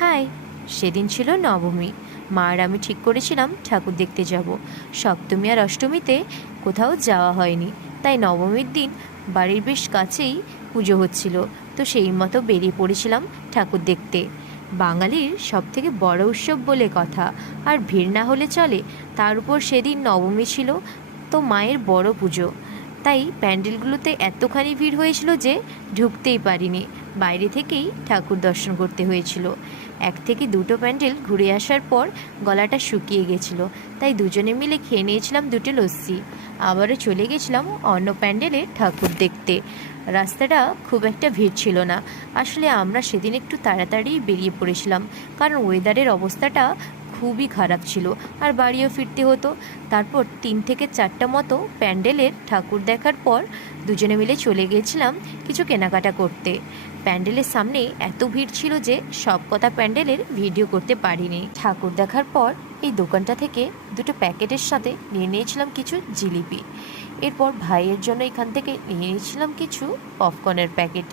High. সেদিন ছিল নবমী। মা আর আমি ঠিক করেছিলাম ঠাকুর দেখতে যাব। সপ্তমী আর অষ্টমীতে কোথাও যাওয়া হয়নি, তাই নবমীর দিন বাড়ির বেশ কাছেই পুজো হচ্ছিল, তো সেই মতো বেরিয়ে পড়েছিলাম ঠাকুর দেখতে। বাঙালির সব থেকে বড় উৎসব বলে কথা, আর ভিড় না হলে চলে। তার উপর সেদিন নবমী ছিল, তো মায়ের বড় পুজো, তাই প্যান্ডেলগুলোতে এতখানি ভিড় হয়েছিল যে ঢুকতেই পারিনি। বাইরে থেকেই ঠাকুর দর্শন করতে হয়েছিল। এক থেকে দুটো প্যান্ডেল ঘুরে আসার পর গলাটা শুকিয়ে গেছিলো, তাই দুজনে মিলে খেয়ে নিয়েছিলাম দুটো লস্যি। আবারও চলে গেছিলাম অন্য প্যান্ডেলে ঠাকুর দেখতে। রাস্তাটা খুব একটা ভিড় ছিল না। আসলে আমরা সেদিন একটু তাড়াতাড়ি বেরিয়ে পড়েছিলাম, কারণ ওয়েদারের অবস্থাটা খুবই খারাপ ছিল, আর বাড়িও ফিরতে হতো। তারপর 3 থেকে 4টা মতো প্যান্ডেলের ঠাকুর দেখার পর দুজনে মিলে চলে গিয়েছিলাম কিছু কেনাকাটা করতে। প্যান্ডেলের সামনে এত ভিড় ছিল যে সব কথা প্যান্ডেলের ভিডিও করতে পারিনি। ঠাকুর দেখার পর এই দোকানটা থেকে দুটো প্যাকেটের সাথে নিয়ে নিয়েছিলাম কিছু জিলিপি। এরপর ভাইয়ের জন্য এখান থেকে নিয়ে নিয়েছিলাম কিছু পপকর্নের প্যাকেট।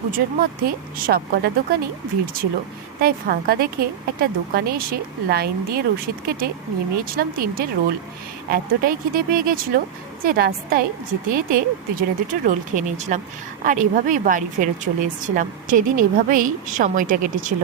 পুজোর মধ্যে সব কটা দোকানই ভিড় ছিল, তাই ফাঁকা দেখে একটা দোকানে এসে লাইন দিয়ে রসিদ কেটে নিয়ে নিয়েছিলাম 3টে রোল। এতটাই খিদে পেয়ে গেছিলো যে রাস্তায় যেতে যেতে দুজনে দুটো রোল খেয়ে নিয়েছিলাম, আর এভাবেই বাড়ি ফেরত চলে এসেছিলাম। সেদিন এভাবেই সময়টা কেটেছিল।